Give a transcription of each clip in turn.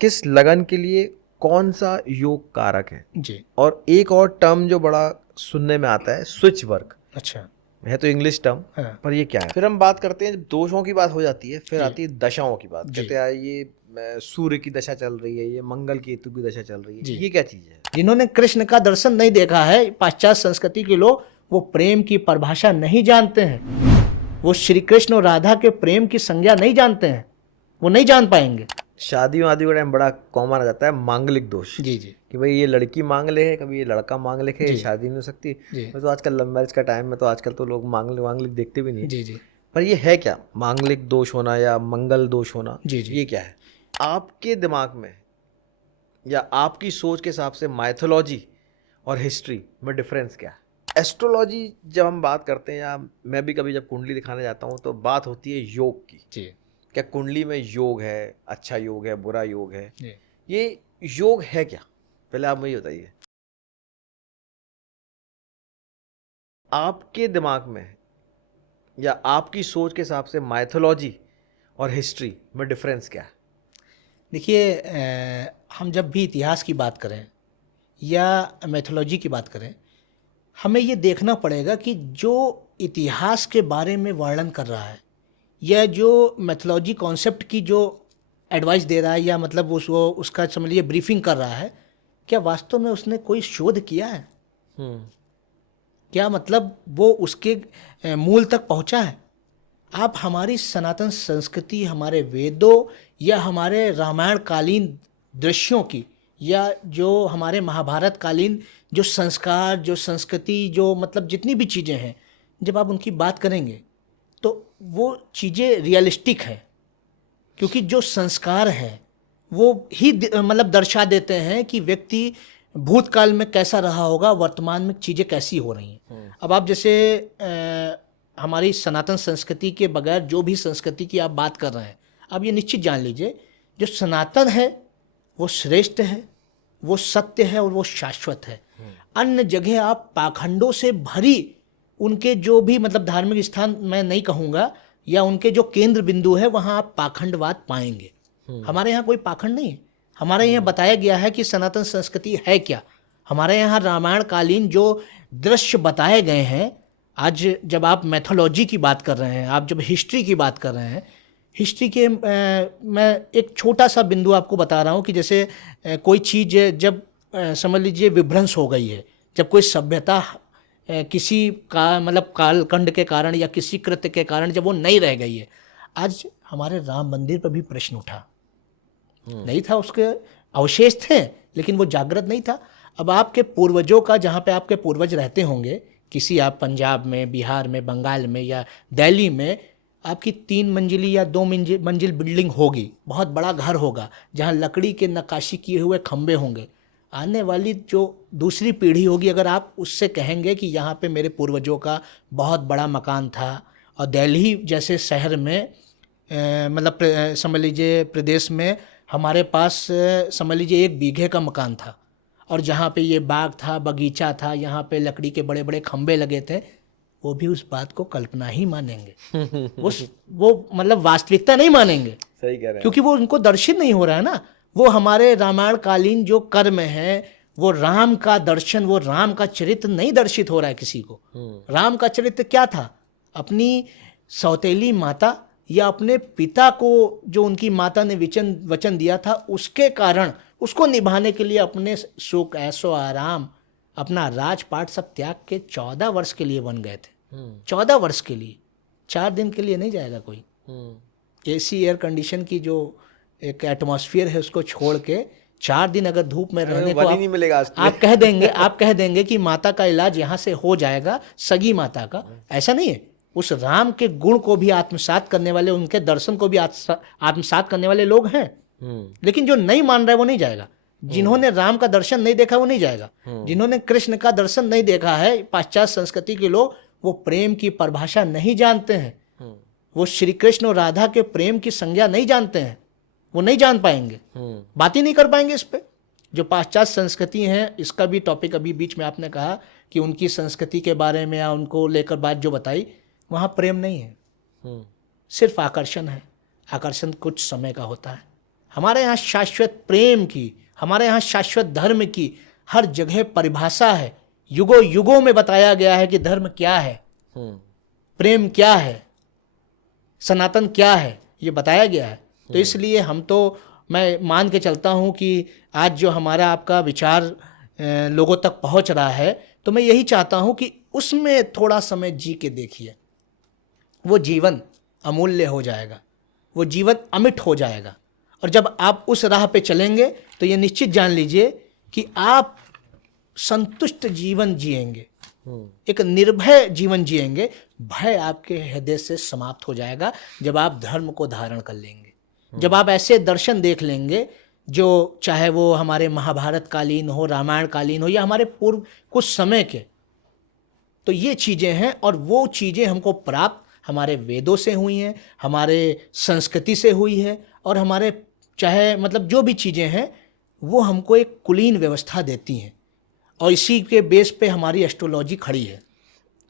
किस लगन के लिए कौन सा योग कारक है? जी। और एक और टर्म जो बड़ा सुनने में आता है, स्विच वर्क। अच्छा। है तो इंग्लिश टर्म, हाँ। पर ये क्या है? फिर हम बात करते हैं, जब दोषों की बात हो जाती है फिर जी। आती है दशाओं की बात। जी। कहते हैं ये सूर्य की दशा चल रही है, ये मंगल केतु की दशा चल रही है, जी। ये क्या चीज है? जिन्होंने कृष्ण का दर्शन नहीं देखा है, पाश्चात्य संस्कृति के लोग, वो प्रेम की परिभाषा नहीं जानते हैं। वो श्री कृष्ण और राधा के प्रेम की संज्ञा नहीं जानते हैं, वो नहीं जान पाएंगे। शादियों आदि का टाइम बड़ा कॉमन आ जाता है मांगलिक दोष, जी। जी। कि भाई ये लड़की मांग ले है, कभी ये लड़का मांग ले है, जी। शादी नहीं हो सकती। जी। तो आजकल लव मैरिज का टाइम है, तो आजकल तो लोग मांगलिक देखते भी नहीं है। जी। जी। पर ये है क्या, मांगलिक दोष होना या मंगल दोष होना? जी। जी। ये क्या है आपके दिमाग में, या आपकी सोच के हिसाब से माइथोलॉजी और हिस्ट्री में डिफरेंस क्या है? एस्ट्रोलॉजी जब हम बात करते हैं, या मैं भी कभी जब कुंडली दिखाने जाता हूँ, तो बात होती है योग की। जी। क्या कुंडली में योग है, अच्छा योग है, बुरा योग है? जी। ये योग है क्या? पहले आप मुझे बताइए, आपके दिमाग में या आपकी सोच के हिसाब से माइथोलॉजी और हिस्ट्री में डिफरेंस क्या है? देखिए, हम जब भी इतिहास की बात करें या मैथोलॉजी की बात करें, हमें ये देखना पड़ेगा कि जो इतिहास के बारे में वर्णन कर रहा है या जो मैथोलॉजी कॉन्सेप्ट की जो एडवाइस दे रहा है, या मतलब उसका समझ लीजिए ब्रीफिंग कर रहा है, क्या वास्तव में उसने कोई शोध किया है? क्या मतलब वो उसके मूल तक पहुंचा है? आप हमारी सनातन संस्कृति, हमारे वेदों या हमारे रामायण कालीन दृश्यों की, या जो हमारे महाभारत कालीन जो संस्कार, जो संस्कृति, जो मतलब जितनी भी चीज़ें हैं, जब आप उनकी बात करेंगे तो वो चीज़ें रियलिस्टिक हैं, क्योंकि जो संस्कार हैं वो ही मतलब दर्शा देते हैं कि व्यक्ति भूतकाल में कैसा रहा होगा, वर्तमान में चीज़ें कैसी हो रही हैं। अब आप जैसे हमारी सनातन संस्कृति के बगैर जो भी संस्कृति की आप बात कर रहे हैं, आप ये निश्चित जान लीजिए, जो सनातन है वो श्रेष्ठ है, वो सत्य है और वो शाश्वत है। अन्य जगह आप पाखंडों से भरी उनके जो भी मतलब धार्मिक स्थान मैं नहीं कहूँगा, या उनके जो केंद्र बिंदु है, वहाँ आप पाखंडवाद पाएंगे। हमारे यहाँ कोई पाखंड नहीं है। हमारे यहाँ बताया गया है कि सनातन संस्कृति है क्या। हमारे यहाँ रामायण कालीन जो दृश्य बताए गए हैं, आज जब आप मैथोलॉजी की बात कर रहे हैं, आप जब हिस्ट्री की बात कर रहे हैं, हिस्ट्री के मैं एक छोटा सा बिंदु आपको बता रहा हूँ कि जैसे कोई चीज़ जब समझ लीजिए विभ्रंश हो गई है, जब कोई सभ्यता किसी का मतलब कालखंड के कारण या किसी कृत्य के कारण जब वो नहीं रह गई है, आज हमारे राम मंदिर पर भी प्रश्न उठा, नहीं था, उसके अवशेष थे लेकिन वो जागृत नहीं था। अब आपके पूर्वजों का, जहाँ पे आपके पूर्वज रहते होंगे, किसी आप पंजाब में, बिहार में, बंगाल में या दिल्ली में, आपकी 3 मंजिली या 2 मंजिल बिल्डिंग होगी, बहुत बड़ा घर होगा जहाँ लकड़ी के नक्काशी किए हुए खंबे होंगे। आने वाली जो दूसरी पीढ़ी होगी, अगर आप उससे कहेंगे कि यहाँ पे मेरे पूर्वजों का बहुत बड़ा मकान था, और दिल्ली जैसे शहर में मतलब समझ लीजिए प्रदेश में हमारे पास समझ लीजिए 1 बीघे का मकान था, और जहाँ पे ये बाग था, बगीचा था, यहाँ पे लकड़ी के बड़े बड़े खंबे लगे थे, वो भी उस बात को कल्पना ही मानेंगे। वो मतलब वास्तविकता नहीं मानेंगे। सही कह रहे हैं, क्योंकि वो उनको दर्शित नहीं हो रहा है ना। वो हमारे रामायण कालीन जो कर्म है, वो राम का दर्शन, वो राम का चरित्र नहीं दर्शित हो रहा है किसी को। राम का चरित्र क्या था? अपनी सौतेली माता या अपने पिता को जो उनकी माता ने वचन दिया था, उसके कारण उसको निभाने के लिए अपने सुख ऐशो आराम, अपना राजपाट सब त्याग के 14 वर्ष के लिए बन गए थे। 14 वर्ष के लिए, 4 दिन के लिए नहीं जाएगा कोई। एसी एयर कंडीशन की जो एक एटमॉस्फेयर है उसको छोड़ के 4 दिन अगर धूप में रहने को नहीं मिलेगा आप कह देंगे कि माता का इलाज यहाँ से हो जाएगा, सगी माता का, ऐसा नहीं है। उस राम के गुण को भी आत्मसात करने वाले, उनके दर्शन को भी आत्मसात करने वाले लोग हैं। लेकिन जो नहीं मान रहा है वो नहीं जाएगा। जिन्होंने राम का दर्शन नहीं देखा वो नहीं जाएगा। जिन्होंने कृष्ण का दर्शन नहीं देखा है, पाश्चात्य संस्कृति के लोग, वो प्रेम की परिभाषा नहीं जानते हैं। वो श्री कृष्ण और राधा के प्रेम की संज्ञा नहीं जानते हैं, वो नहीं जान पाएंगे, बात ही नहीं कर पाएंगे इस पे। जो पाश्चात्य संस्कृति हैं, इसका भी टॉपिक अभी बीच में आपने कहा कि उनकी संस्कृति के बारे में या उनको लेकर बात जो बताई, वहाँ प्रेम नहीं है, सिर्फ आकर्षण है। आकर्षण कुछ समय का होता है। हमारे यहाँ शाश्वत प्रेम की, हमारे यहाँ शाश्वत धर्म की हर जगह परिभाषा है। युगों युगों में बताया गया है कि धर्म क्या है, प्रेम क्या है, सनातन क्या है, ये बताया गया है। तो इसलिए मैं मान के चलता हूँ कि आज जो हमारा आपका विचार लोगों तक पहुँच रहा है, तो मैं यही चाहता हूँ कि उसमें थोड़ा समय जी के देखिए। वो जीवन अमूल्य हो जाएगा, वो जीवन अमिट हो जाएगा। और जब आप उस राह पे चलेंगे तो ये निश्चित जान लीजिए कि आप संतुष्ट जीवन जिएंगे, एक निर्भय जीवन जिएंगे। भय आपके हृदय से समाप्त हो जाएगा जब आप धर्म को धारण कर लेंगे, जब आप ऐसे दर्शन देख लेंगे जो चाहे वो हमारे महाभारत कालीन हो, रामायण कालीन हो, या हमारे पूर्व कुछ समय के। तो ये चीज़ें हैं, और वो चीज़ें हमको प्राप्त हमारे वेदों से हुई हैं, हमारे संस्कृति से हुई है, और हमारे चाहे मतलब जो भी चीज़ें हैं वो हमको एक कुलीन व्यवस्था देती हैं, और इसी के बेस पे हमारी एस्ट्रोलॉजी खड़ी है।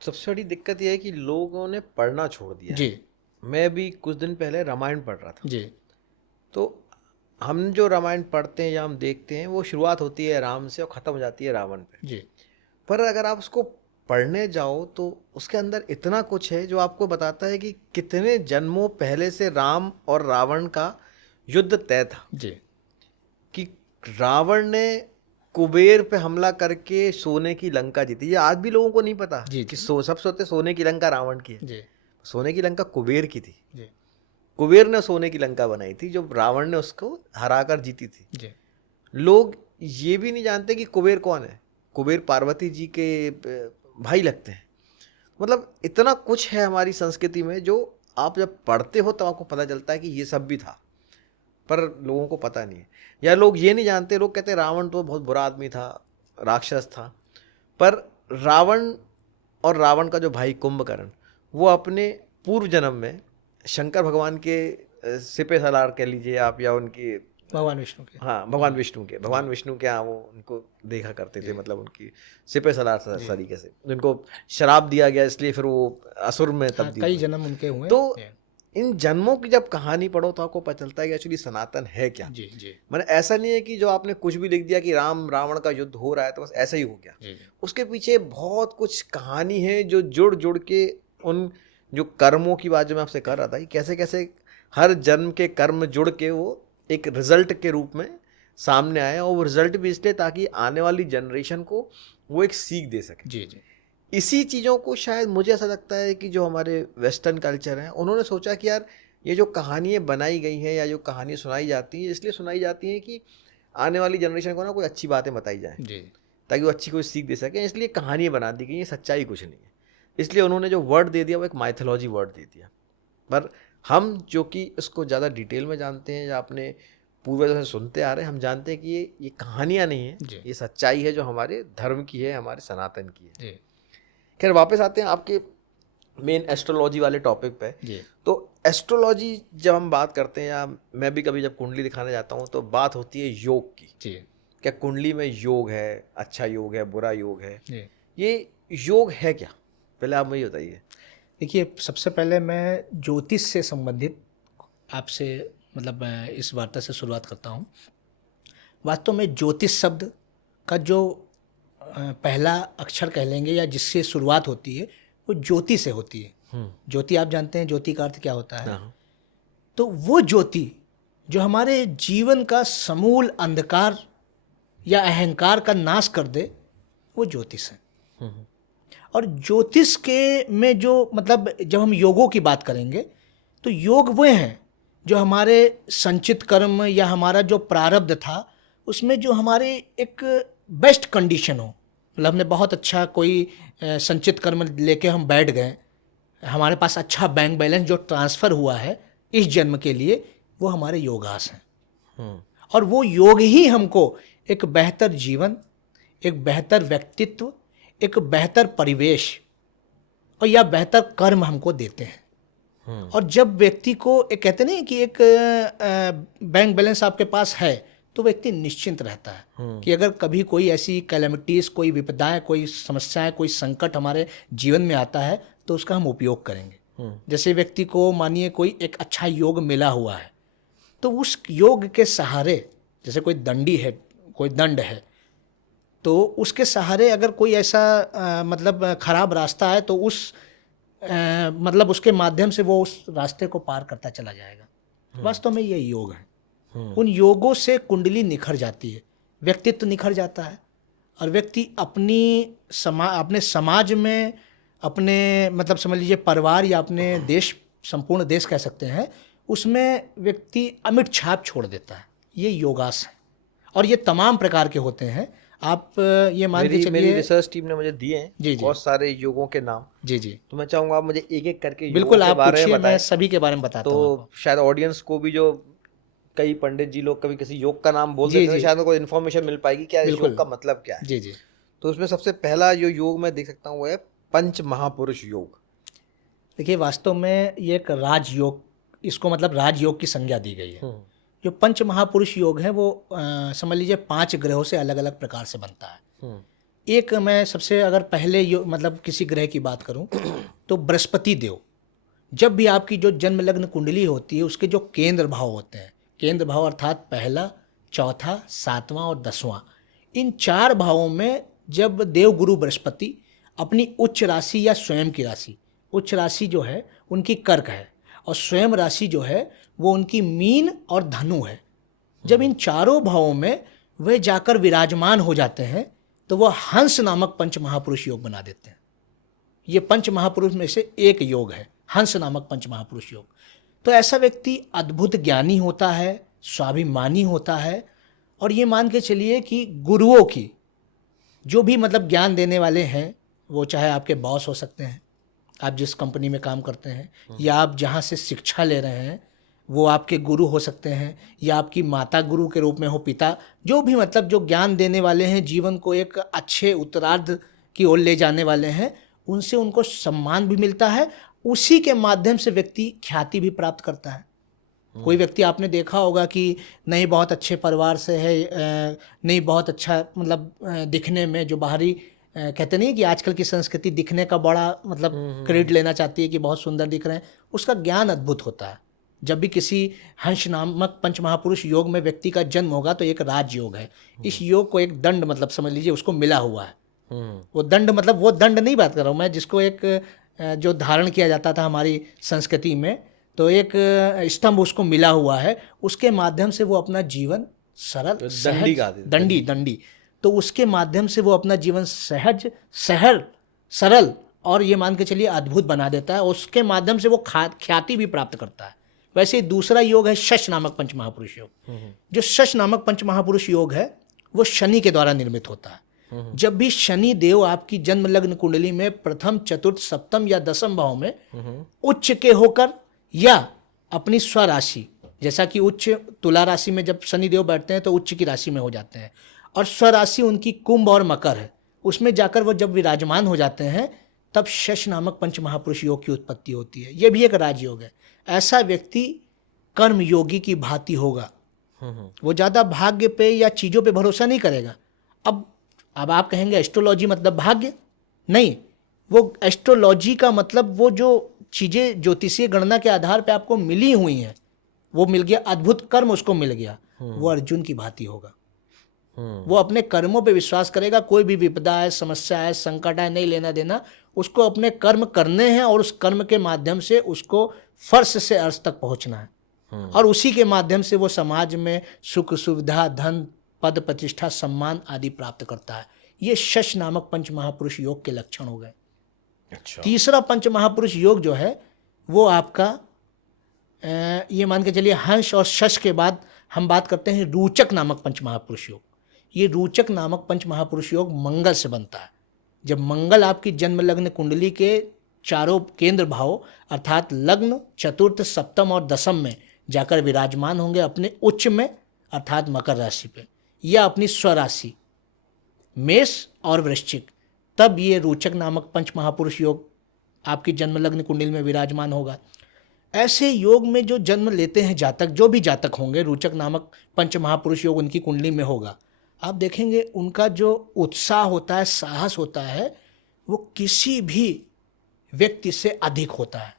सबसे बड़ी दिक्कत यह है कि लोगों ने पढ़ना छोड़ दिया। जी मैं भी कुछ दिन पहले रामायण पढ़ रहा था। जी तो हम जो रामायण पढ़ते हैं या हम देखते हैं वो शुरुआत होती है राम से और ख़त्म हो जाती है रावण पे। जी पर अगर आप उसको पढ़ने जाओ तो उसके अंदर इतना कुछ है जो आपको बताता है कि कितने जन्मों पहले से राम और रावण का युद्ध तय था। जी कि रावण ने कुबेर पे हमला करके सोने की लंका जीती। ये आज भी लोगों को नहीं पता जी, कि सब सोचते सोने की लंका रावण की है। जी सोने की लंका कुबेर की थी। जी कुबेर ने सोने की लंका बनाई थी जो रावण ने उसको हराकर जीती थी। जी लोग ये भी नहीं जानते कि कुबेर कौन है। कुबेर पार्वती जी के भाई लगते हैं। मतलब इतना कुछ है हमारी संस्कृति में जो आप जब पढ़ते हो तब आपको पता चलता है कि ये सब भी था, पर लोगों को पता नहीं है। या लोग ये नहीं जानते, लोग कहते हैं रावण तो बहुत बुरा आदमी था, राक्षस था। पर रावण और रावण का जो भाई कुंभकर्ण, वो अपने पूर्व जन्म में शंकर भगवान के सिपे सलार कह लीजिए आप, या उनकी भगवान विष्णु के। हाँ भगवान विष्णु के यहाँ वो उनको देखा करते थे। मतलब उनकी सिपे सलार तरीके से उनको श्राप दिया गया, इसलिए फिर वो असुर में तब्दील कई हुए। जन्म उनके हुए। तो इन जन्मों की जब कहानी पढ़ो तो आपको पता चलता है कि एक्चुअली सनातन है क्या। जी जी मैंने ऐसा नहीं है कि जो आपने कुछ भी लिख दिया कि राम रावण का युद्ध हो रहा है तो बस ऐसा ही हो गया। जी उसके पीछे बहुत कुछ कहानी है जो जुड़ जुड़ के उन जो कर्मों की बात जो मैं आपसे कर रहा था कि कैसे कैसे हर जन्म के कर्म जुड़ के वो एक रिजल्ट के रूप में सामने आए, और वो रिजल्ट भी इसलिए ताकि आने वाली जनरेशन को वो एक सीख दे सके। जी जी इसी चीज़ों को शायद मुझे ऐसा लगता है कि जो हमारे वेस्टर्न कल्चर हैं उन्होंने सोचा कि यार ये जो कहानियाँ बनाई गई हैं या जो कहानियाँ सुनाई जाती हैं इसलिए सुनाई जाती हैं कि आने वाली जनरेशन को ना कोई अच्छी बातें बताई जाए, जी ताकि वो अच्छी कोई सीख दे सकें। इसलिए कहानियाँ बना दी गई हैं, सच्चाई कुछ नहीं है। इसलिए उन्होंने जो वर्ड दे दिया वो एक माइथोलॉजी वर्ड दे दिया। पर हम जो कि इसको ज़्यादा डिटेल में जानते हैं या अपने पूर्वजों से सुनते आ रहे हैं, हम जानते हैं कि ये कहानियाँ नहीं है, ये सच्चाई है जो हमारे धर्म की है, हमारे सनातन की है। जी खैर वापस आते हैं आपके मेन एस्ट्रोलॉजी वाले टॉपिक पे। जी तो एस्ट्रोलॉजी जब हम बात करते हैं, या मैं भी कभी जब कुंडली दिखाने जाता हूँ तो बात होती है योग की। जी क्या कुंडली में योग है, अच्छा योग है, बुरा योग है, जी ये योग है क्या? पहले आप मुझे बताइए। देखिए, सबसे पहले मैं ज्योतिष से संबंधित आपसे मतलब मैं इस वार्ता से शुरुआत करता हूँ। वास्तव में ज्योतिष शब्द का जो पहला अक्षर कह लेंगे या जिससे शुरुआत होती है वो ज्योति से होती है। ज्योति आप जानते हैं, ज्योति का अर्थ क्या होता है। तो वो ज्योति जो हमारे जीवन का समूल अंधकार या अहंकार का नाश कर दे, वो ज्योतिष है। और ज्योतिष के में जो मतलब जब हम योगों की बात करेंगे तो योग वो हैं जो हमारे संचित कर्म या हमारा जो प्रारब्ध था उसमें जो हमारे एक बेस्ट कंडीशन हो। मतलब हमने बहुत अच्छा कोई संचित कर्म लेके हम बैठ गए, हमारे पास अच्छा बैंक बैलेंस जो ट्रांसफ़र हुआ है इस जन्म के लिए, वो हमारे योगास हैं। और वो योग ही हमको एक बेहतर जीवन, एक बेहतर व्यक्तित्व, एक बेहतर परिवेश और या बेहतर कर्म हमको देते हैं। और जब व्यक्ति को एक कहते नहीं कि एक बैंक बैलेंस आपके पास है तो व्यक्ति निश्चिंत रहता है कि अगर कभी कोई ऐसी कैलेमिटीज़, कोई विपदाएं, कोई समस्याएं, कोई संकट हमारे जीवन में आता है तो उसका हम उपयोग करेंगे। जैसे व्यक्ति को मानिए कोई एक अच्छा योग मिला हुआ है तो उस योग के सहारे, जैसे कोई दंडी है, कोई दंड है, तो उसके सहारे अगर कोई ऐसा मतलब खराब रास्ता है तो उस मतलब उसके माध्यम से वो उस रास्ते को पार करता चला जाएगा। वास्तव में ये योग है। उन योगों से कुंडली निखर जाती है, व्यक्तित्व निखर जाता है, और व्यक्ति अपने समाज में, अपने मतलब समझ लीजिए परिवार या अपने देश, संपूर्ण देश कह सकते हैं, उसमें व्यक्ति अमिट छाप छोड़ देता है। ये योगास है और ये तमाम प्रकार के होते हैं। आप ये मान के चलिए, मेरी रिसर्च टीम ने मुझे दिए हैं जी जी बहुत सारे योगों के नाम। जी जी तो मैं चाहूंगा आप मुझे एक एक करके बिल्कुल, योगों के आप बारे में पूछिए, मैं बताएं, सभी के बारे में बताता हूँ तो आपको। शायद ऑडियंस को भी, जो कई पंडित जी लोग कभी किसी योग का नाम बोल जी देते हैं, जी शायद उनको इन्फॉर्मेशन मिल पाएगी क्या इस बिल्कुल योग का मतलब क्या है। जी जी। तो उसमें सबसे पहला जो योग मैं देख सकता हूँ वो है पंच महापुरुष योग। देखिए, वास्तव में ये एक राजयोग, इसको मतलब राजयोग की संज्ञा दी गई है। जो पंच महापुरुष योग है वो समझ लीजिए 5 ग्रहों से अलग अलग प्रकार से बनता है। एक, मैं सबसे अगर पहले मतलब किसी ग्रह की बात करूं तो बृहस्पति देव, जब भी आपकी जो जन्म लग्न कुंडली होती है उसके जो केंद्र भाव होते हैं, केंद्र भाव अर्थात पहला, चौथा, 7वां और 10वां, इन 4 भावों में जब देवगुरु बृहस्पति अपनी उच्च राशि या स्वयं की राशि, उच्च राशि जो है उनकी कर्क है और स्वयं राशि जो है वो उनकी मीन और धनु है, जब इन चारों भावों में वे जाकर विराजमान हो जाते हैं तो वह हंस नामक पंच महापुरुष योग बना देते हैं। ये पंच महापुरुष में से एक योग है, हंस नामक पंच महापुरुष योग। तो ऐसा व्यक्ति अद्भुत ज्ञानी होता है, स्वाभिमानी होता है, और ये मान के चलिए कि गुरुओं की, जो भी मतलब ज्ञान देने वाले हैं, वो चाहे आपके बॉस हो सकते हैं, आप जिस कंपनी में काम करते हैं, या आप जहाँ से शिक्षा ले रहे हैं वो आपके गुरु हो सकते हैं, या आपकी माता गुरु के रूप में हो, पिता, जो भी मतलब जो ज्ञान देने वाले हैं, जीवन को एक अच्छे उत्तरार्ध की ओर ले जाने वाले हैं, उनसे उनको सम्मान भी मिलता है। उसी के माध्यम से व्यक्ति ख्याति भी प्राप्त करता है। कोई व्यक्ति आपने देखा होगा कि नहीं बहुत अच्छे परिवार से है, नहीं बहुत अच्छा मतलब दिखने में, जो बाहरी कहते नहीं कि आजकल की संस्कृति दिखने का बड़ा मतलब क्रेडिट लेना चाहती है कि बहुत सुंदर दिख रहे हैं, उसका ज्ञान अद्भुत होता है। जब भी किसी हंस नामक पंच महापुरुष योग में व्यक्ति का जन्म होगा तो एक राजयोग है। इस योग को एक दंड मतलब समझ लीजिए उसको मिला हुआ है। वो दंड मतलब वो दंड नहीं बात कर रहा हूँ मैं, जिसको एक जो धारण किया जाता था हमारी संस्कृति में, तो एक स्तंभ उसको मिला हुआ है, उसके माध्यम से वो अपना जीवन सरल, दंडी, तो उसके माध्यम से वो अपना जीवन सहज, सरल और ये मान के चलिए अद्भुत बना देता है। उसके माध्यम से वो ख्याति भी प्राप्त करता है। वैसे दूसरा योग है शश नामक पंच महापुरुष योग। जो शश नामक पंच महापुरुष योग है वो शनि के द्वारा निर्मित होता है। जब भी शनि देव आपकी जन्म लग्न कुंडली में प्रथम, चतुर्थ, सप्तम या 10वें भाव में उच्च के होकर, या अपनी स्वराशि, जैसा कि उच्च तुला राशि में जब शनि देव बैठते हैं तो उच्च की राशि में हो जाते हैं, और स्वराशि उनकी कुंभ और मकर है, उसमें जाकर वो जब विराजमान हो जाते हैं तब शश नामक पंच महापुरुष योग की उत्पत्ति होती है। यह भी एक राजयोग है। ऐसा व्यक्ति कर्म योगी की भांति होगा। वो ज़्यादा भाग्य पे या चीज़ों पे भरोसा नहीं करेगा। अब आप कहेंगे एस्ट्रोलॉजी मतलब भाग्य, नहीं, वो एस्ट्रोलॉजी का मतलब वो जो चीज़ें ज्योतिषीय गणना के आधार पे आपको मिली हुई हैं, वो मिल गया, अद्भुत कर्म उसको मिल गया, वो अर्जुन की भांति होगा। वो अपने कर्मों पे विश्वास करेगा। कोई भी विपदा है, समस्या है, संकट है, नहीं लेना देना, उसको अपने कर्म करने हैं और उस कर्म के माध्यम से उसको फर्श से अर्श तक पहुंचना है, और उसी के माध्यम से वो समाज में सुख, सुविधा, धन, पद, प्रतिष्ठा, सम्मान आदि प्राप्त करता है। ये शश नामक पंच महापुरुष योग के लक्षण हो गए। अच्छा। तीसरा तीसरा पंच महापुरुष योग जो है वो आपका ये मान के चलिए हंस और शश के बाद हम बात करते हैं रोचक नामक पंच महापुरुष योग। ये रोचक नामक पंच महापुरुष योग मंगल से बनता है। जब मंगल आपकी जन्म लग्न कुंडली के चारों केंद्र भाव अर्थात लग्न, चतुर्थ, सप्तम और 10वें में जाकर विराजमान होंगे अपने उच्च में अर्थात मकर राशि पे, या अपनी स्वराशि मेष और वृश्चिक, तब ये रोचक नामक पंच महापुरुष योग आपकी जन्म लग्न कुंडली में विराजमान होगा। ऐसे योग में जो जन्म लेते हैं जातक, जो भी जातक होंगे, रोचक नामक पंच महापुरुष योग उनकी कुंडली में होगा, आप देखेंगे उनका जो उत्साह होता है, साहस होता है, वो किसी भी व्यक्ति से अधिक होता है।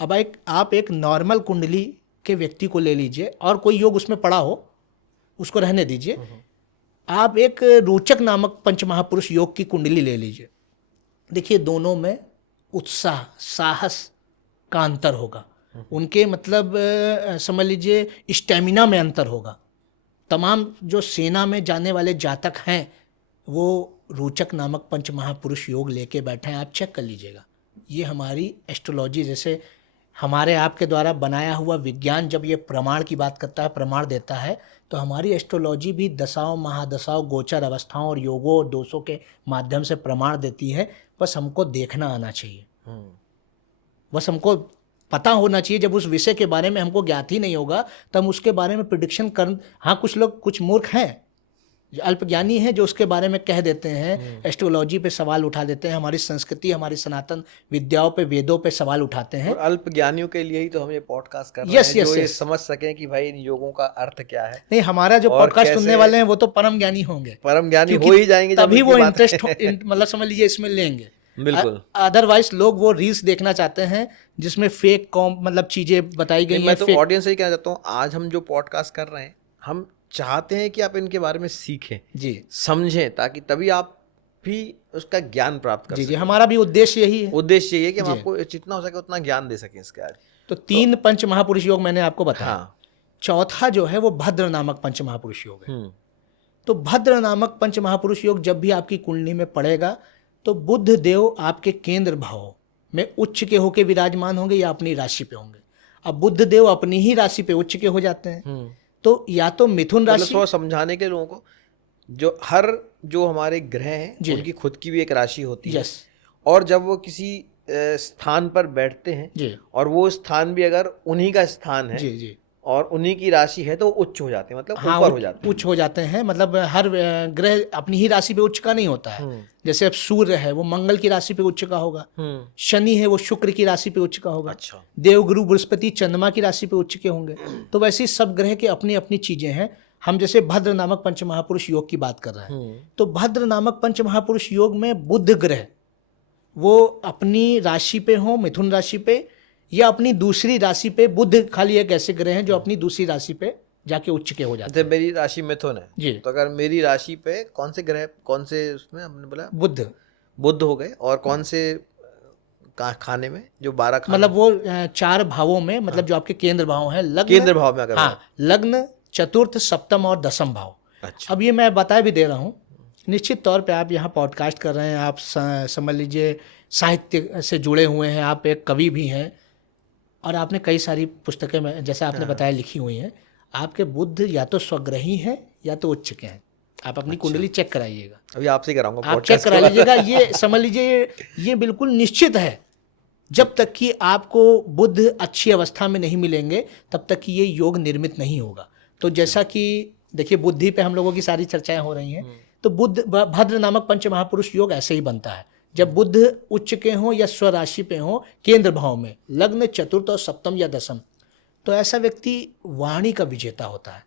अब आप एक नॉर्मल कुंडली के व्यक्ति को ले लीजिए, और कोई योग उसमें पड़ा हो उसको रहने दीजिए, आप एक रोचक नामक पंचमहापुरुष योग की कुंडली ले लीजिए। देखिए दोनों में उत्साह, साहस का अंतर होगा, उनके मतलब समझ लीजिए स्टेमिना में अंतर होगा। तमाम जो सेना में जाने वाले जातक हैं वो रोचक नामक पंचमहापुरुष योग लेके बैठे हैं, आप चेक कर लीजिएगा। ये हमारी एस्ट्रोलॉजी, जैसे हमारे आपके द्वारा बनाया हुआ विज्ञान जब ये प्रमाण की बात करता है, प्रमाण देता है, तो हमारी एस्ट्रोलॉजी भी दशाओं, महादशाओं, गोचर अवस्थाओं और योगों और दोषों के माध्यम से प्रमाण देती है। बस हमको देखना आना चाहिए, बस हमको पता होना चाहिए। जब उस विषय के बारे में हमको ज्ञात ही नहीं होगा तो हम उसके बारे में प्रिडिक्शन कर, हाँ कुछ लोग, कुछ मूर्ख हैं, अल्पज्ञानी हैं, जो उसके बारे में कह देते हैं, एस्ट्रोलॉजी पे सवाल उठा देते हैं, हमारी संस्कृति, हमारी सनातन विद्याओं पे, वेदों पे सवाल उठाते हैं। और अल्पज्ञानियों के लिए ही तो हम ये पॉडकास्ट कर रहे हैं, जो ये समझ सकें कि भाई इन योगों का अर्थ क्या है। नहीं, हमारा जो पॉडकास्ट सुनने वाले हैं वो तो परम ज्ञानी होंगे, परम ज्ञानी हो ही जाएंगे, तभी वो इंटरेस्ट मतलब समझ लीजिए इसमें लेंगे। बिल्कुल, अदरवाइज लोग वो रील्स देखना चाहते हैं जिसमें फेक मतलब चीजें बताई गई हैं। मैं तो ऑडियंस से ही कहना चाहता हूँ, आज हम जो पॉडकास्ट कर रहे हैं, हम चाहते हैं कि आप इनके बारे में सीखें जी, समझें, ताकि तभी आप भी उसका ज्ञान प्राप्त कर सकें। जी, हमारा भी उद्देश्य यही है। उद्देश्य यही है कि हम आपको जितना हो सके उतना ज्ञान दे सकें इसके आज। तो 3 पंच महापुरुष योग मैंने आपको बताया। हाँ। चौथा जो है वो भद्र नामक पंच महापुरुष योग है। तो भद्र नामक पंच महापुरुष योग जब भी आपकी कुंडली में पड़ेगा तो बुध देव आपके केंद्र भाव में उच्च के होके विराजमान होंगे या अपनी राशि पे होंगे। अब बुध देव अपनी ही राशि पे उच्च के हो जाते हैं, तो या तो मिथुन राशि, थोड़ा समझाने के लोगों को, जो हमारे ग्रह हैं उनकी खुद की भी एक राशि होती है, और जब वो किसी स्थान पर बैठते हैं और वो स्थान भी अगर उन्हीं का स्थान है जी, और उन्हीं की राशि है तो उच्च हो जाते हैं, मतलब ऊपर हो जाते हैं, उच्च हो जाते हैं। मतलब हर ग्रह अपनी ही राशि पे उच्च का नहीं होता है। जैसे अब सूर्य है वो मंगल की राशि पे उच्च का होगा, शनि है वो शुक्र की राशि पे उच्च का होगा, अच्छा। देवगुरु बृहस्पति चंद्रमा की राशि पे उच्च के होंगे। तो वैसे सब ग्रह के अपनी अपनी चीजें हैं। हम जैसे भद्र नामक पंच महापुरुष योग की बात कर रहे हैं, तो भद्र नामक पंच महापुरुष योग में बुध ग्रह वो अपनी राशि पे हो, मिथुन राशि पे, या अपनी दूसरी राशि पे। बुध खाली एक ऐसे ग्रह हैं जो अपनी दूसरी राशि पे जाके उच्च के हो जाते हैं। मेरी राशि मिथुन है जी, तो अगर मेरी राशि पे कौन से ग्रह, कौन से उसमें हमने बोला, बुध हो गए, और कौन से खाने में, जो 12 खाने, मतलब वो 4 भावों में, मतलब जो आपके केंद्र भाव हैं, लग्न, केंद्र भाव में अगर, हाँ, लग्न, चतुर्थ, सप्तम और दसम भाव। अच्छा। अब ये मैं बता भी दे रहा हूँ, निश्चित तौर पे आप यहाँ पॉडकास्ट कर रहे हैं, आप समझ लीजिए साहित्य से जुड़े हुए हैं, आप एक कवि भी हैं और आपने कई सारी पुस्तकें में, जैसा आपने बताया, लिखी हुई हैं। आपके बुध या तो स्वग्रही हैं या तो उच्च के हैं। आप अपनी कुंडली चेक कराइएगा, अभी आपसे कराऊंगा, आप चेक करा लीजिएगा। ये समझ लीजिए ये बिल्कुल निश्चित है, जब तक कि आपको बुध अच्छी अवस्था में नहीं मिलेंगे तब तक कि ये योग निर्मित नहीं होगा। तो जैसा कि देखिए बुद्धि पे हम लोगों की सारी चर्चाएं हो रही हैं, तो बुध भद्र नामक पंच महापुरुष योग ऐसे ही बनता है जब बुध उच्च के हों या स्वराशि पे हों, केंद्र भाव में, लग्न, चतुर्थ और सप्तम या दसम। तो ऐसा व्यक्ति वाणी का विजेता होता है।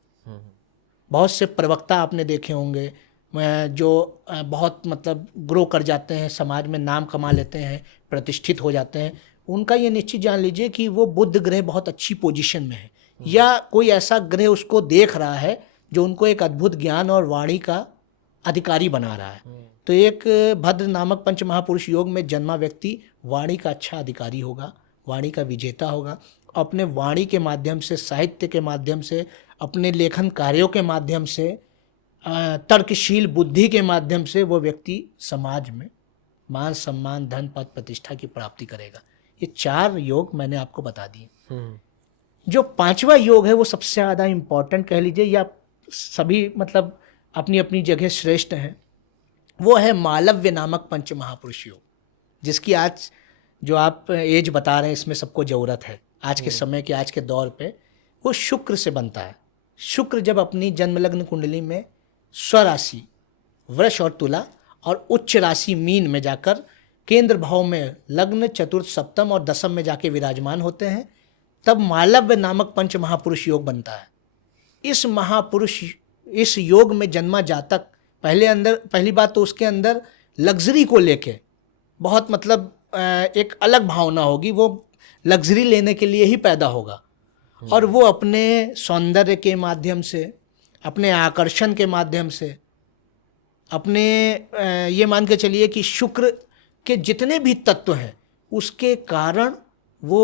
बहुत से प्रवक्ता आपने देखे होंगे जो बहुत मतलब ग्रो कर जाते हैं, समाज में नाम कमा लेते हैं, प्रतिष्ठित हो जाते हैं। उनका ये निश्चित जान लीजिए कि वो बुध ग्रह बहुत अच्छी पोजीशन में है, या कोई ऐसा ग्रह उसको देख रहा है जो उनको एक अद्भुत ज्ञान और वाणी का अधिकारी बना रहा है। तो एक भद्र नामक पंच महापुरुष योग में जन्मा व्यक्ति वाणी का अच्छा अधिकारी होगा, वाणी का विजेता होगा। अपने वाणी के माध्यम से, साहित्य के माध्यम से, अपने लेखन कार्यों के माध्यम से, तर्कशील बुद्धि के माध्यम से वो व्यक्ति समाज में मान सम्मान, धन, पद, प्रतिष्ठा की प्राप्ति करेगा। ये 4 योग मैंने आपको बता दिए। जो 5वां योग है वो सबसे ज़्यादा इम्पोर्टेंट कह लीजिए, या सभी मतलब अपनी अपनी जगह श्रेष्ठ हैं। वो है मालव्य नामक पंच महापुरुष योग, जिसकी आज जो आप एज बता रहे हैं इसमें सबको ज़रूरत है आज के समय के, आज के दौर पे। वो शुक्र से बनता है। शुक्र जब अपनी जन्मलग्न कुंडली में स्वराशि वृष और तुला और उच्च राशि मीन में जाकर केंद्र भाव में लग्न, चतुर्थ, सप्तम और दसम में जाके विराजमान होते हैं, तब मालव्य नामक पंच महापुरुष योग बनता है। इस योग में जन्मा जातक पहली बात तो उसके अंदर लग्जरी को लेके बहुत मतलब एक अलग भावना होगी, वो लग्जरी लेने के लिए ही पैदा होगा। और वो अपने सौंदर्य के माध्यम से, अपने आकर्षण के माध्यम से, अपने ये मान के चलिए कि शुक्र के जितने भी तत्व हैं उसके कारण वो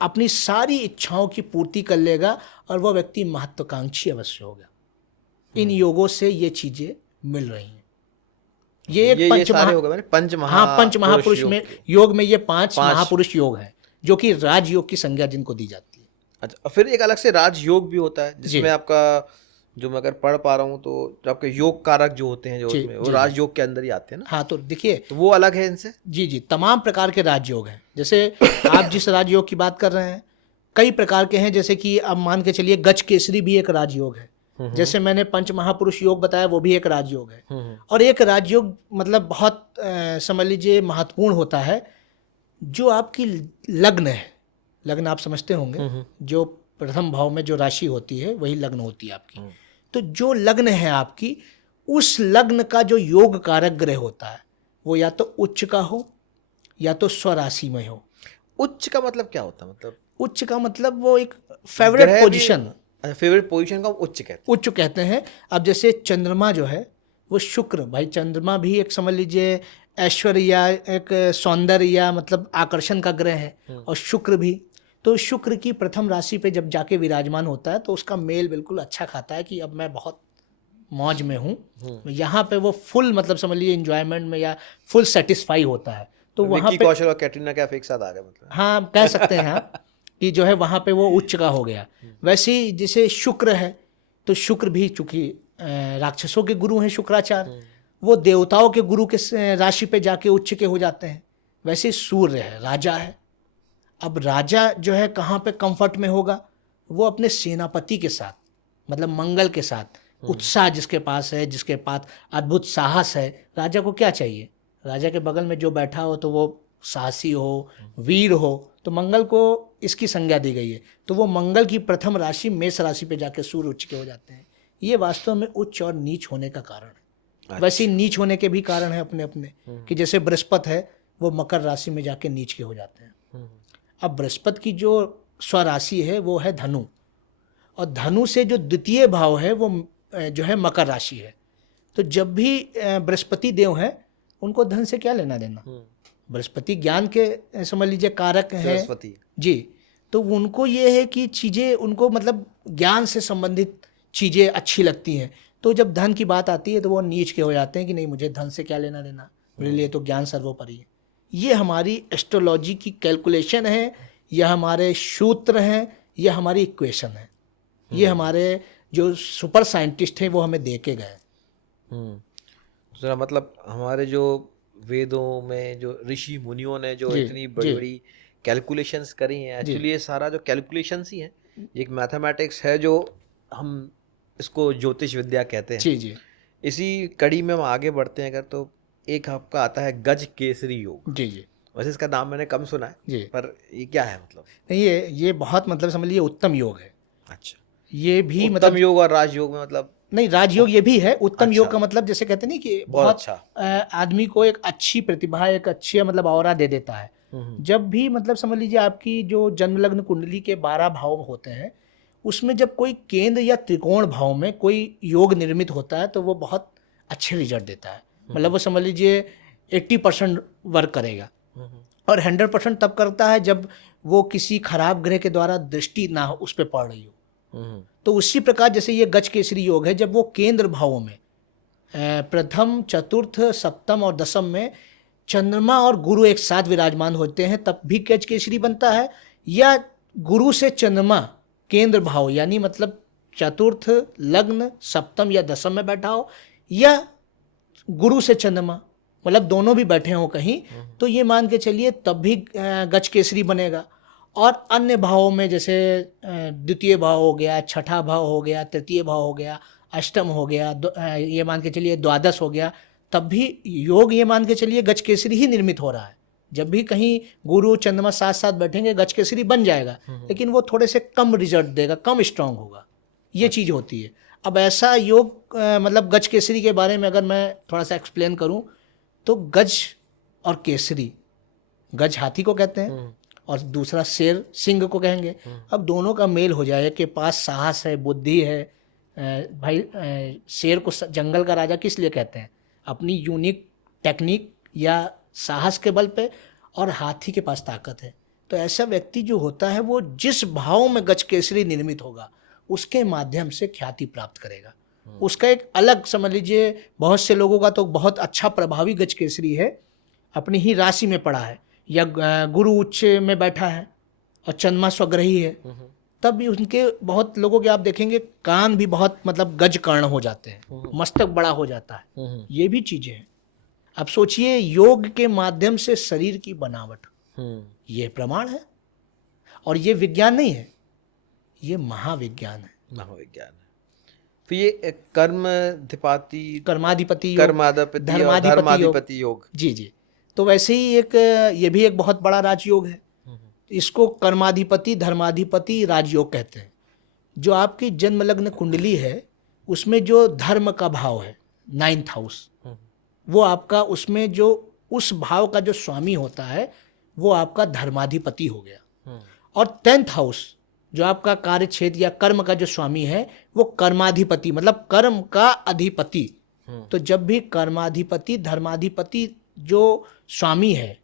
अपनी सारी इच्छाओं की पूर्ति कर लेगा और वह व्यक्ति महत्वाकांक्षी अवश्य होगा। इन योगों से ये चीजें मिल रही हैं। ये एक ये सारे हो गए मैंने पंच पंच महापुरुष में योग में ये पांच पांच महापुरुष योग हैं जो कि राजयोग की संज्ञा जिनको दी जाती है। अच्छा, फिर एक अलग से राजयोग भी होता है जिसमें आपका, जो मैं अगर पढ़ पा रहा हूँ तो जो आपके योग कारक जो होते हैं जो उसमें वो राजयोग के अंदर ही आते हैं ना। हाँ, तो देखिए तो वो अलग है इनसे। जी, तमाम प्रकार के राजयोग हैं। जैसे आप जिस राजयोग की बात कर रहे हैं कई प्रकार के हैं। जैसे कि अब मान के चलिए गज केसरी भी एक राजयोग है। जैसे मैंने पंच महापुरुष योग बताया वो भी एक राजयोग है। और एक राजयोग मतलब बहुत समझ लीजिए महत्वपूर्ण होता है जो आपकी लग्न है। लग्न आप समझते होंगे, जो प्रथम भाव में जो राशि होती है वही लग्न होती है आपकी। तो जो लग्न है आपकी, उस लग्न का जो योग कारक ग्रह होता है वो या तो उच्च का हो या तो स्वराशि में हो। उच्च का मतलब क्या होता है? मतलब उच्च का मतलब वो एक फेवरेट पोजीशन, फेवरेट पोजीशन का उच्च कहते हैं। अब जैसे चंद्रमा जो है वो शुक्र, भाई चंद्रमा भी एक समझ लीजिए ऐश्वर्य या एक सौंदर्य या मतलब आकर्षण का ग्रह है, और शुक्र भी। तो शुक्र की प्रथम राशि पे जब जाके विराजमान होता है तो उसका मेल बिल्कुल अच्छा खाता है कि अब मैं बहुत मौज में हूँ। यहाँ पे वो फुल मतलब समझ लीजिए एंजॉयमेंट में या फुल सेटिस्फाई होता है। तो वहाँ पे कौशल और कैटरीना कैफ एक साथ आ गए मतलब। हाँ, कह सकते हैं आप कि जो है वहाँ पे वो उच्च का हो गया। वैसे ही जैसे शुक्र है तो शुक्र भी चूंकि राक्षसों के गुरु हैं शुक्राचार्य, वो देवताओं के गुरु के राशि पे जाके उच्च के हो जाते हैं। वैसे सूर्य है, राजा है। अब राजा जो है कहाँ पे कंफर्ट में होगा? वो अपने सेनापति के साथ, मतलब मंगल के साथ। उत्साह जिसके पास है, जिसके पास अद्भुत साहस है, राजा को क्या चाहिए? राजा के बगल में जो बैठा हो तो वो साहसी हो, वीर हो। तो मंगल को इसकी संज्ञा दी गई है। तो वो मंगल की प्रथम राशि मेष राशि पे जाके सूर्य उच्च के हो जाते हैं। ये वास्तव में उच्च और नीच होने का कारण है। अच्छा। वैसे नीच होने के भी कारण है अपने अपने, कि जैसे बृहस्पति है वो मकर राशि में जाके नीच के हो जाते हैं। अब बृहस्पति की जो स्वराशि है वो है धनु, और धनु से जो द्वितीय भाव है वो जो है मकर राशि है। तो जब भी बृहस्पति देव हैं उनको धन से क्या लेना देना? बृहस्पति ज्ञान के समझ लीजिए कारक हैं जी। तो उनको ये है कि चीज़ें उनको मतलब ज्ञान से संबंधित चीज़ें अच्छी लगती हैं। तो जब धन की बात आती है तो वो नीच के हो जाते हैं कि नहीं, मुझे धन से क्या लेना देना, मेरे लिए तो ज्ञान सर्वोपरि है। ये हमारी एस्ट्रोलॉजी की कैलकुलेशन है, यह हमारे सूत्र हैं, यह हमारी इक्वेशन है। ये हमारे जो सुपर साइंटिस्ट हैं वो हमें दे के गए। तो मतलब हमारे जो वेदों में जो ऋषि मुनियों ने जो इतनी बड़ी बड़ी कैलकुलेशंस करी हैं, एक्चुअली ये सारा जो कैलकुलेशंस ही है, एक मैथमेटिक्स है जो हम इसको ज्योतिष विद्या कहते हैं। जी। इसी कड़ी में हम आगे बढ़ते हैं अगर, तो एक आपका आता है गज केसरी योग। जी। वैसे इसका नाम मैंने कम सुना है पर ये क्या है मतलब? नहीं, ये बहुत मतलब समझ लीजिए उत्तम योग है। अच्छा, ये भी उत्तम योग और राजयोग में मतलब? नहीं, राजयोग ये भी है। उत्तम योग का मतलब जैसे कहते नहीं कि बहुत अच्छा आदमी को एक अच्छी प्रतिभा, एक अच्छी मतलब ऑरा दे देता है। जब भी मतलब समझ लीजिए आपकी जो जन्म लग्न कुंडली के 12 भाव होते हैं उसमें जब कोई केंद्र या त्रिकोण भाव में कोई योग निर्मित होता है तो वो बहुत अच्छे रिजल्ट देता है। मतलब वो समझ लीजिए 80% वर्क करेगा, और 100% तब करता है जब वो किसी खराब ग्रह के द्वारा दृष्टि ना हो उस पर पड़ रही हो। तो उसी प्रकार जैसे ये गज केसरी योग है, जब वो केंद्र भावों में प्रथम, चतुर्थ, सप्तम और दशम में चंद्रमा और गुरु एक साथ विराजमान होते हैं तब भी गज केसरी बनता है। या गुरु से चंद्रमा केंद्र भाव यानी मतलब चतुर्थ, लग्न, सप्तम या दशम में बैठा हो, या गुरु से चंद्रमा मतलब दोनों भी बैठे हों कहीं, तो ये मान के चलिए तब भी गज केसरी बनेगा। और अन्य भावों में जैसे द्वितीय भाव हो गया, छठा भाव हो गया, तृतीय भाव हो गया, अष्टम हो गया, ये मान के चलिए द्वादश हो गया, तब भी योग ये मान के चलिए गज केसरी ही निर्मित हो रहा है। जब भी कहीं गुरु चंद्रमा साथ साथ बैठेंगे गज केसरी बन जाएगा, लेकिन वो थोड़े से कम रिजल्ट देगा, कम स्ट्रांग होगा। ये चीज़ होती है। अब ऐसा योग मतलब गज केसरी के बारे में अगर मैं थोड़ा सा एक्सप्लेन करूं तो गज और केसरी, गज हाथी को कहते हैं और दूसरा शेर सिंह को कहेंगे। अब दोनों का मेल हो जाए कि पास साहस है, बुद्धि है। भाई शेर को जंगल का राजा किस लिए कहते हैं? अपनी यूनिक टेक्निक या साहस के बल पे, और हाथी के पास ताकत है। तो ऐसा व्यक्ति जो होता है वो जिस भाव में गजकेसरी निर्मित होगा उसके माध्यम से ख्याति प्राप्त करेगा। उसका एक अलग, समझ लीजिए बहुत से लोगों का तो बहुत अच्छा प्रभावी गजकेसरी है, अपनी ही राशि में पड़ा है या गुरु उच्च में बैठा है और चंद्रमा स्वग्रही है, तब भी उनके बहुत लोगों के आप देखेंगे कान भी बहुत मतलब गज कर्ण हो जाते हैं, मस्तक बड़ा हो जाता है। ये भी चीजें हैं। अब सोचिए योग के माध्यम से शरीर की बनावट, ये प्रमाण है। और ये विज्ञान नहीं है, ये महाविज्ञान है। महाविज्ञान है। तो ये कर्माधिपति योग, धर्माधिपति योग। जी जी। तो वैसे ही एक ये भी एक बहुत बड़ा राजयोग है। इसको कर्माधिपति धर्माधिपति राजयोग कहते हैं। जो आपकी जन्म लग्न कुंडली है उसमें जो धर्म का भाव है 9th हाउस, वो आपका उसमें जो उस भाव का जो स्वामी होता है वो आपका धर्माधिपति हो गया। और 10th हाउस जो आपका कार्य क्षेत्र या कर्म का जो स्वामी है वो कर्माधिपति, मतलब कर्म का अधिपति। तो जब भी कर्माधिपति धर्माधिपति जो स्वामी है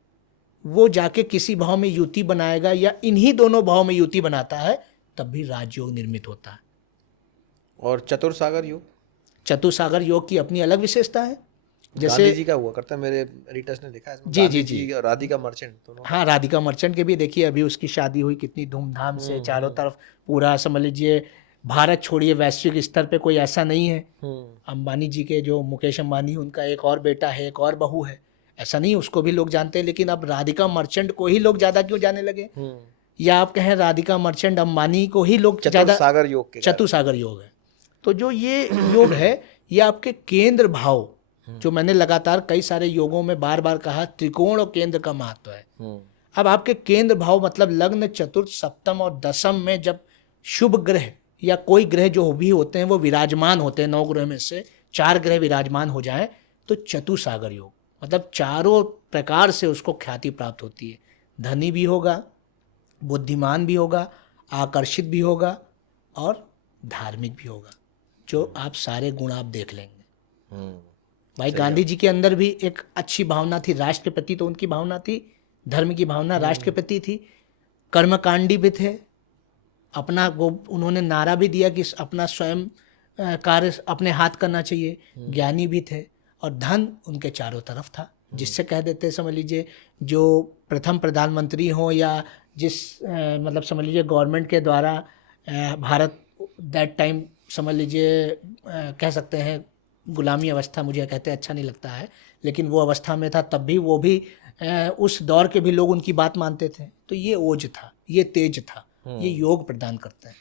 वो जाके किसी भाव में युति बनाएगा या इन्हीं दोनों भाव में युति बनाता है, तब भी राजयोग निर्मित होता है। और चतुर्सागर योग, चतुर्सागर योग की अपनी अलग विशेषता है। जैसे गांधी जी का हुआ करता है, मेरे रीडर्स ने लिखा है इसमें। जी जी जी। और राधिका मर्चेंट दोनों। हाँ, राधिका मर्चेंट के भी देखिए अभी उसकी शादी हुई कितनी धूमधाम से, चारों तरफ पूरा समझ लीजिए भारत छोड़िए वैश्विक स्तर पे कोई ऐसा नहीं है। अंबानी जी के जो मुकेश अंबानी उनका एक और बेटा है, एक और बहू है, ऐसा नहीं उसको भी लोग जानते हैं। लेकिन अब राधिका मर्चेंट को ही लोग ज्यादा क्यों जाने लगे, या आप कहें राधिका मर्चेंट अंबानी को ही लोग ज्यादा, चतुर्सागर योग है। तो जो ये योग है ये आपके केंद्र भाव, जो मैंने लगातार कई सारे योगों में बार बार कहा, त्रिकोण और केंद्र का महत्व है। अब आपके केंद्र भाव मतलब लग्न, चतुर्थ, सप्तम और दशम में जब शुभ ग्रह या कोई ग्रह जो भी होते हैं वो विराजमान होते हैं, 9 ग्रह में से 4 ग्रह विराजमान हो जाएं तो चतुर्सागर योग, मतलब चारों प्रकार से उसको ख्याति प्राप्त होती है। धनी भी होगा, बुद्धिमान भी होगा, आकर्षित भी होगा और धार्मिक भी होगा। जो आप सारे गुण आप देख लेंगे। भाई गांधी जी के अंदर भी एक अच्छी भावना थी, राष्ट्र के प्रति तो उनकी भावना थी, धर्म की भावना राष्ट्र के प्रति थी। कर्मकांडी भी थे, अपना वो उन्होंने नारा भी दिया कि अपना स्वयं कार्य अपने हाथ करना चाहिए। ज्ञानी भी थे और धन उनके चारों तरफ था, जिससे कह देते समझ लीजिए जो प्रथम प्रधानमंत्री हो या जिस मतलब समझ लीजिए गवर्नमेंट के द्वारा भारत दैट टाइम समझ लीजिए कह सकते हैं गुलामी अवस्था, मुझे कहते अच्छा नहीं लगता है, लेकिन वो अवस्था में था, तब भी वो भी उस दौर के भी लोग उनकी बात मानते थे। तो ये ओज था, ये तेज था, ये योग प्रदान करते हैं।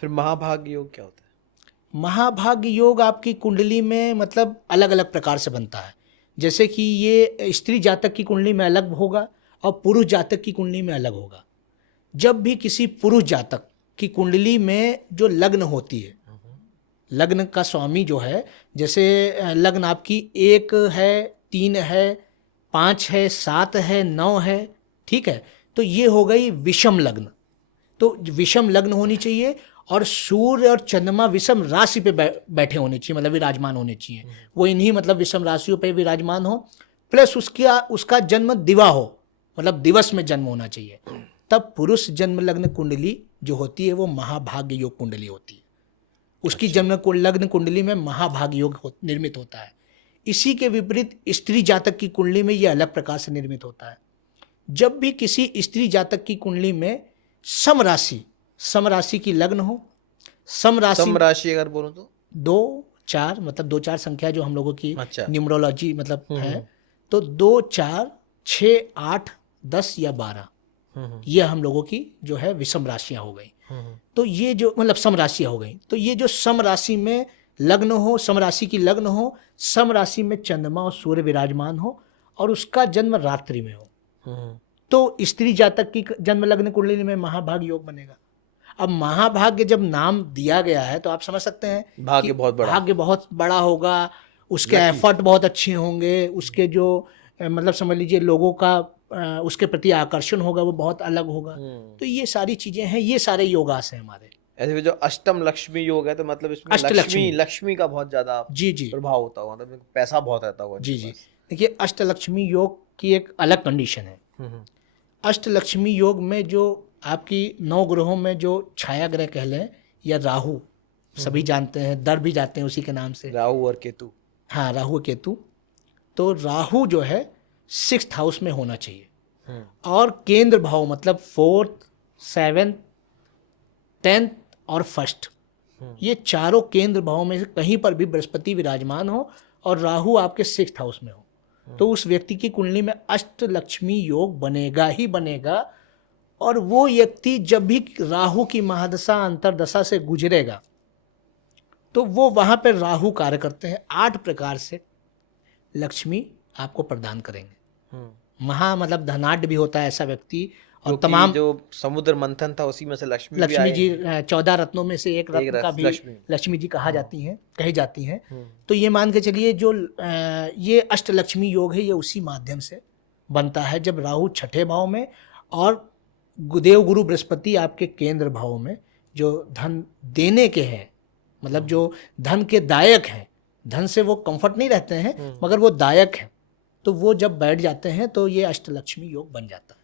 फिर महाभाग्य योग क्या होता है? महाभाग्य योग आपकी कुंडली में मतलब अलग अलग प्रकार से बनता है। जैसे कि ये स्त्री जातक की कुंडली में अलग होगा और पुरुष जातक की कुंडली में अलग होगा। जब भी किसी पुरुष जातक की कुंडली में जो लग्न होती है, लग्न का स्वामी जो है, जैसे लग्न आपकी 1 है, 3 है, 5 है, 7 है, 9 है, ठीक है, तो ये हो गई विषम लग्न। तो विषम लग्न होनी चाहिए और सूर्य और चंद्रमा विषम राशि पे बैठे होने चाहिए, मतलब विराजमान होने चाहिए। वो इन्हीं मतलब विषम राशियों पे विराजमान हो, प्लस उसका जन्म दिवा हो, मतलब दिवस में जन्म होना चाहिए। तब पुरुष जन्म लग्न कुंडली जो होती है वो महाभाग्य योग कुंडली होती है। उसकी जन्म लग्न कुंडली में महाभाग्य योग निर्मित होता है। इसी के विपरीत स्त्री जातक की कुंडली में यह अलग प्रकार से निर्मित होता है। जब भी किसी स्त्री जातक की कुंडली में समराशि की लग्न हो, समराशि अगर बोलो तो 2-4 मतलब 2-4 संख्या जो हम लोगों की न्यूमरोलॉजी मतलब है, तो 2, 4, 6, 8, 10 या 12 ये हम लोगों की जो है विषम राशियां हो गई। तो ये जो मतलब सम राशियां हो गई, तो ये जो सम राशि में लग्न हो, सम राशि की लग्न हो, सम राशि में चंद्रमा और सूर्य विराजमान हो और उसका जन्म रात्रि में हो, तो स्त्री जातक की जन्म लग्न कुंडली में महाभाग्य योग बनेगा। अब महाभाग्य जब नाम दिया गया है तो आप समझ सकते हैं भाग्य बहुत बड़ा होगा, उसके एफर्ट बहुत अच्छे होंगे, उसके जो मतलब समझ लीजिए लोगों का उसके प्रति आकर्षण होगा वो बहुत अलग होगा। तो ये सारी चीज़ें हैं, ये सारे योगास हैं हमारे। ऐसे जो अष्टम लक्ष्मी योग है तो मतलब इसमें अष्टलक्ष्मी। लक्ष्मी का बहुत ज्यादा जी जी प्रभाव होता होगा, मतलब पैसा बहुत रहता होगा जी इनके जी। पास। देखिए अष्टलक्ष्मी योग की एक अलग कंडीशन है। हम्म, अष्टलक्ष्मी योग में जो आपकी 9 ग्रहों में जो छाया ग्रह कह लें या राहु, सभी जानते हैं, दर भी जाते हैं उसी के नाम से। राहु और केतु। हाँ, राहु केतु। तो राहु जो है 6th हाउस में होना चाहिए, और केंद्र भाव मतलब 4th 7th 10th और 1st, ये चारों केंद्र भाव में से कहीं पर भी बृहस्पति विराजमान हो और राहु आपके 6th हाउस में हो, तो उस व्यक्ति की कुंडली में अष्टलक्ष्मी योग बनेगा ही बनेगा। और वो व्यक्ति जब भी राहु की महादशा अंतरदशा से गुजरेगा तो वो वहाँ पर राहु कार्य करते हैं, 8 प्रकार से लक्ष्मी आपको प्रदान करेंगे। मतलब धनाढ़ भी होता है ऐसा व्यक्ति, और तमाम जो समुद्र मंथन था उसी में से लक्ष्मी लक्ष्मी जी 14 रत्नों में से एक रत्न का भी लक्ष्मी। लक्ष्मी जी कही जाती हैं। तो ये मान के चलिए जो ये अष्टलक्ष्मी योग है ये उसी माध्यम से बनता है जब राहु 6ठे भाव में और देव गुरु बृहस्पति आपके केंद्र भाव में, जो धन देने के हैं, मतलब जो धन के दायक हैं, धन से वो कंफर्ट नहीं रहते हैं मगर वो दायक हैं, तो वो जब बैठ जाते हैं तो ये अष्टलक्ष्मी योग बन जाता है।